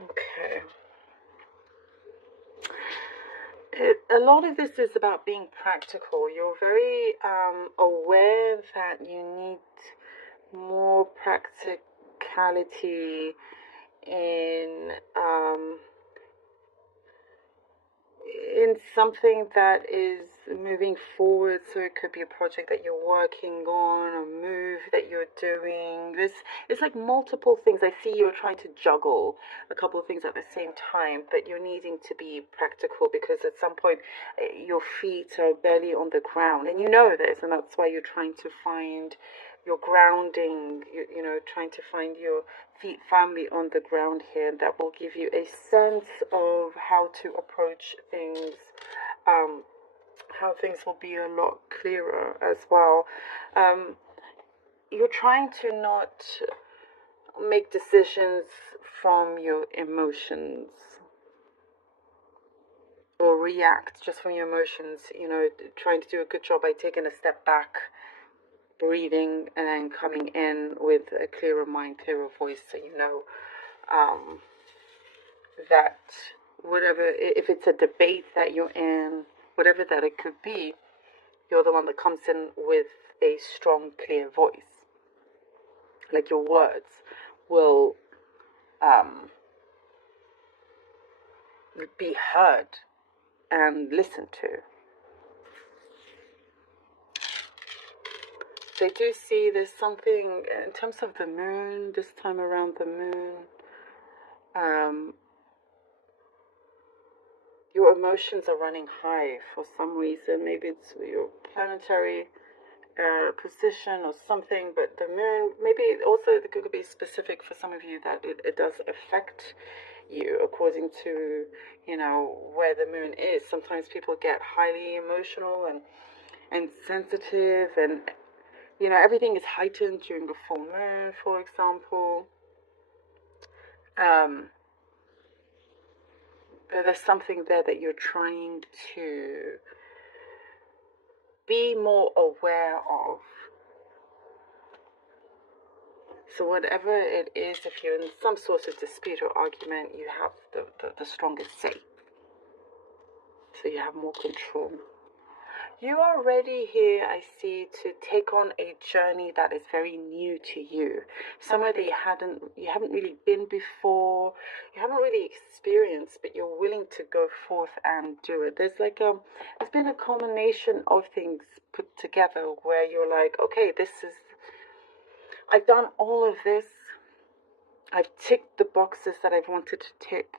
Okay. A lot of this is about being practical. You're very aware that you need more practicality in um, in something that is moving forward. So it could be a project that you're working on, a move that you're doing. This it's like multiple things. I see you're trying to juggle a couple of things at the same time, but you're needing to be practical because at some point your feet are barely on the ground, and you know this, and that's why you're trying to find your grounding. You know, trying to find your feet firmly on the ground here, and that will give you a sense of how to approach things. Um, how things will be a lot clearer as well. Um, you're trying to not make decisions from your emotions or react just from your emotions. You know, trying to do a good job by taking a step back, breathing, and then coming in with a clearer mind, clearer voice, so you know um, that whatever, if it's a debate that you're in, whatever that it could be, you're the one that comes in with a strong, clear voice. Like your words will um, be heard and listened to. They do see there's something in terms of the moon, this time around the moon. Um, your emotions are running high for some reason. Maybe it's your planetary position or something, but the moon, maybe also it could be specific for some of you that it does affect you according to, you know, where the moon is. Sometimes people get highly emotional and sensitive, and, you know, everything is heightened during the full moon, for example. Um, but there's something there that you're trying to be more aware of. So whatever it is, if you're in some sort of dispute or argument, you have the strongest say. So you have more control. You are ready here, I see, to take on a journey that is very new to you. Somewhere that you haven't really been before, you haven't really experienced, but you're willing to go forth and do it. There's been a culmination of things put together where you're like, okay, I've done all of this. I've ticked the boxes that I've wanted to tick,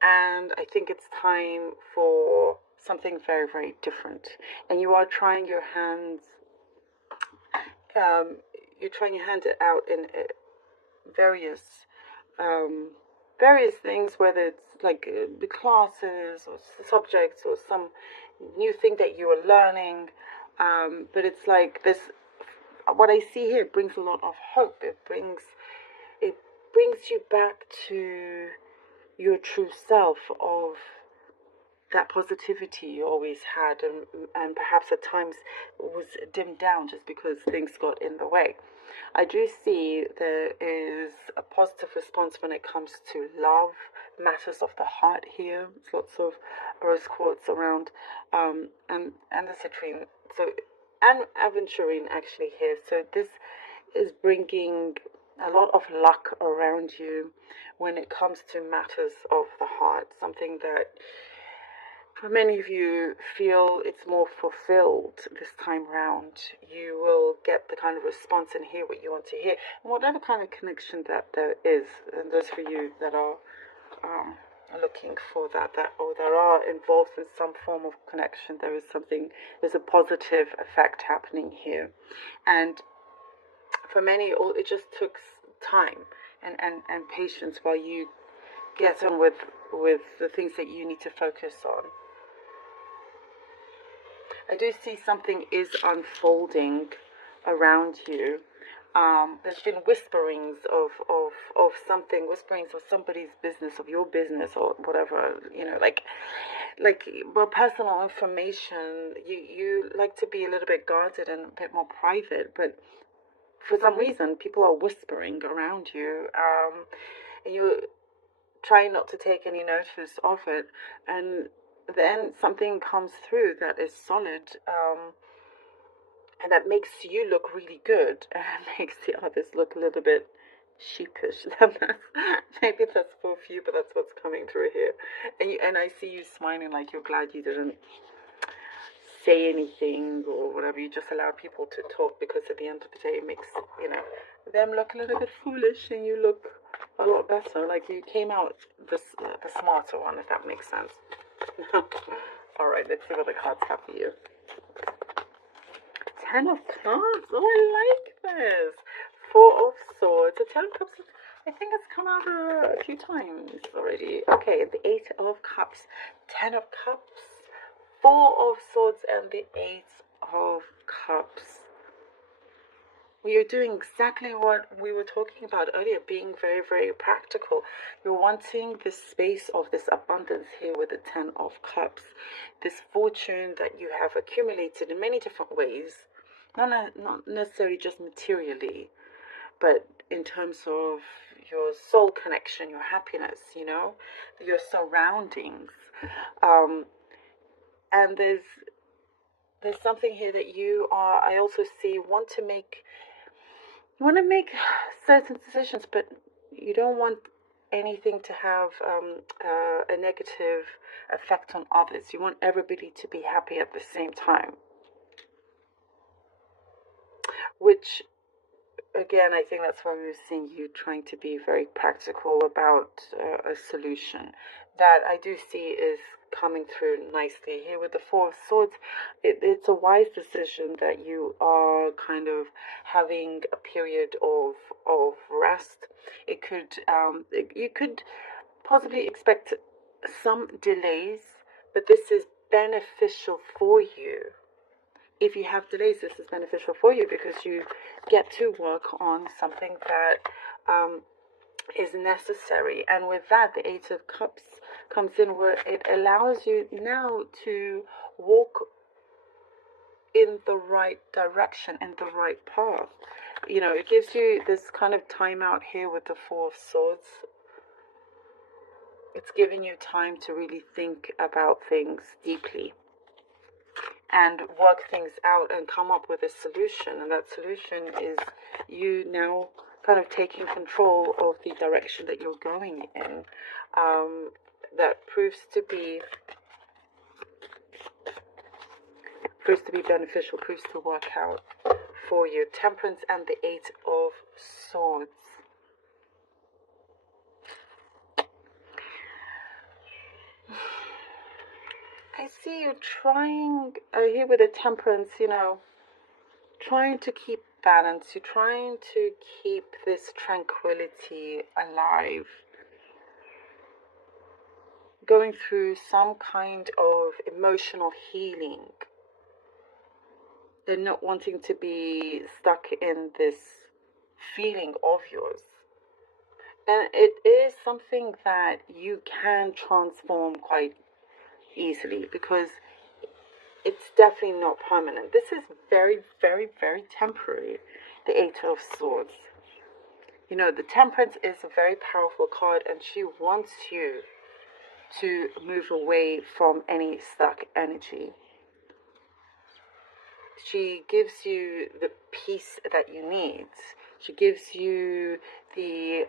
and I think it's time for something very, very different. And you are trying your hands, um, you're trying your hand out in various, um, various things, whether it's like the classes or subjects or some new thing that you are learning. But it's like this. What I see here brings a lot of hope. It brings you back to your true self of that positivity you always had, and perhaps at times was dimmed down just because things got in the way. I do see there is a positive response when it comes to love, matters of the heart here. There's lots of rose quartz around, and the citrine. So, and aventurine actually here. So this is bringing a lot of luck around you when it comes to matters of the heart. Something that for many of you feel it's more fulfilled this time round. You will get the kind of response and hear what you want to hear, and whatever kind of connection that there is. And those for you that are looking for that or that are involved in some form of connection, there's a positive effect happening here. And for many, it just took time and patience while you get on with the things that you need to focus on. I do see something is unfolding around you. There's been whisperings of something, whisperings of somebody's business, of your business, or whatever, you know, well, personal information. You like to be a little bit guarded and a bit more private, but for some reason, people are whispering around you, and you trying not to take any notice of it, and then something comes through that is solid, and that makes you look really good and makes the others look a little bit sheepish. Maybe that's for a few, but that's what's coming through here. And I see you smiling like you're glad you didn't say anything or whatever. You just allow people to talk, because at the end of the day it makes, them look a little bit foolish and you look a lot better. Like you came out the smarter one, if that makes sense. Alright, let's see what the cards have for you. 10 of Cups. Oh, I like this. 4 of Swords. The 10 of Cups, I think it's come out a few times already. Okay, the 8 of Cups, 10 of Cups, 4 of Swords, and the 8 of Cups. Well, you're doing exactly what we were talking about earlier, being very, very practical. You're wanting this space of this abundance here with the 10 of Cups. This fortune that you have accumulated in many different ways. Not necessarily just materially, but in terms of your soul connection, your happiness, your surroundings. And there's something here that you are, I also see, you want to make certain decisions, but you don't want anything to have a negative effect on others. You want everybody to be happy at the same time. Which, again, I think that's why we were seeing you trying to be very practical about a solution. That I do see is coming through nicely here with the 4 of Swords. It's a wise decision that you are kind of having a period of rest. It could you could possibly expect some delays, but this is beneficial for you. If you have delays, this is beneficial for you, because you get to work on something that is necessary. And with that, the 8 of Cups comes in, where it allows you now to walk in the right direction, in the right path. It gives you this kind of time out here with the 4 of Swords. It's giving you time to really think about things deeply and work things out and come up with a solution. And that solution is you now kind of taking control of the direction that you're going in. That proves to be beneficial, proves to work out for you. Temperance and the 8 of Swords. I see you trying, here with the Temperance, trying to keep balance. You're trying to keep this tranquility alive. Going through some kind of emotional healing. They're not wanting to be stuck in this feeling of yours. And it is something that you can transform quite easily, because it's definitely not permanent. This is very, very, very temporary, the 8 of Swords. The Temperance is a very powerful card, and she wants you to move away from any stuck energy. She gives you the peace that you need. She gives you the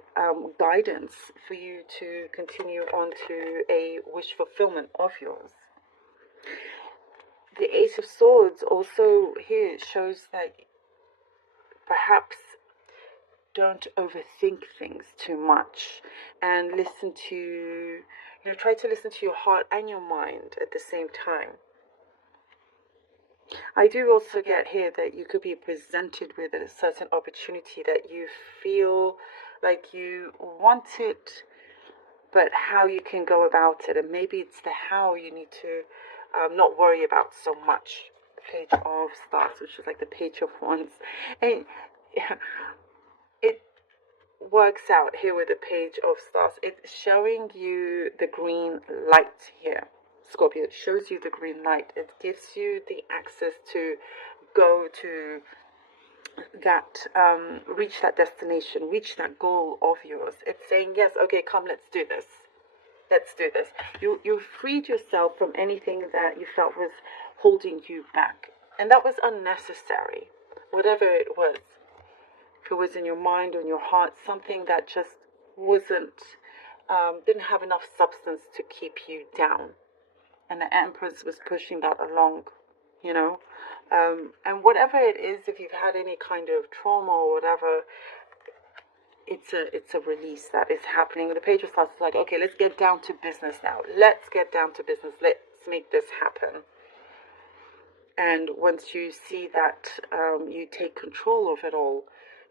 guidance for you to continue on to a wish fulfillment of yours. The 8 of Swords also here shows that perhaps don't overthink things too much, and listen to, try to listen to your heart and your mind at the same time. I do also get here that you could be presented with a certain opportunity that you feel like you want it, but how you can go about it. And maybe it's the how you need to not worry about so much. Page of Stars, which is like the Page of Wands. And it works out here with the Page of Stars. It's showing you the green light here. Scorpio, it shows you the green light. It gives you the access to go to that reach that destination, reach that goal of yours. It's saying, yes, okay, come, let's do this. Let's do this. You freed yourself from anything that you felt was holding you back. And that was unnecessary, whatever it was. If it was in your mind or in your heart, something that just wasn't, didn't have enough substance to keep you down. And the Empress was pushing that along, you know. And whatever it is, if you've had any kind of trauma or whatever, it's a release that is happening. The Page of Swords is like, okay, let's get down to business now. Let's get down to business. Let's make this happen. And once you see that you take control of it all,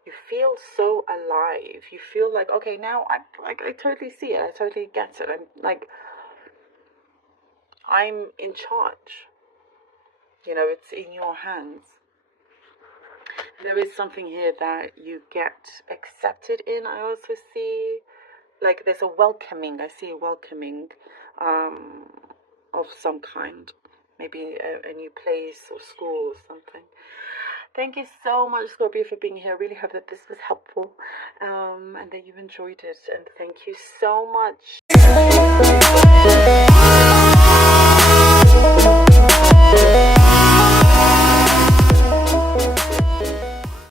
you feel so alive. You feel like, okay, now I totally see it. I totally get it. I'm in charge. You know, it's in your hands. There is something here that you get accepted in. I also see, like, there's a welcoming. I see a welcoming of some kind. Maybe a new place or school or something. Thank you so much, Scorpio, for being here. I really hope that this was helpful and that you enjoyed it. And thank you so much.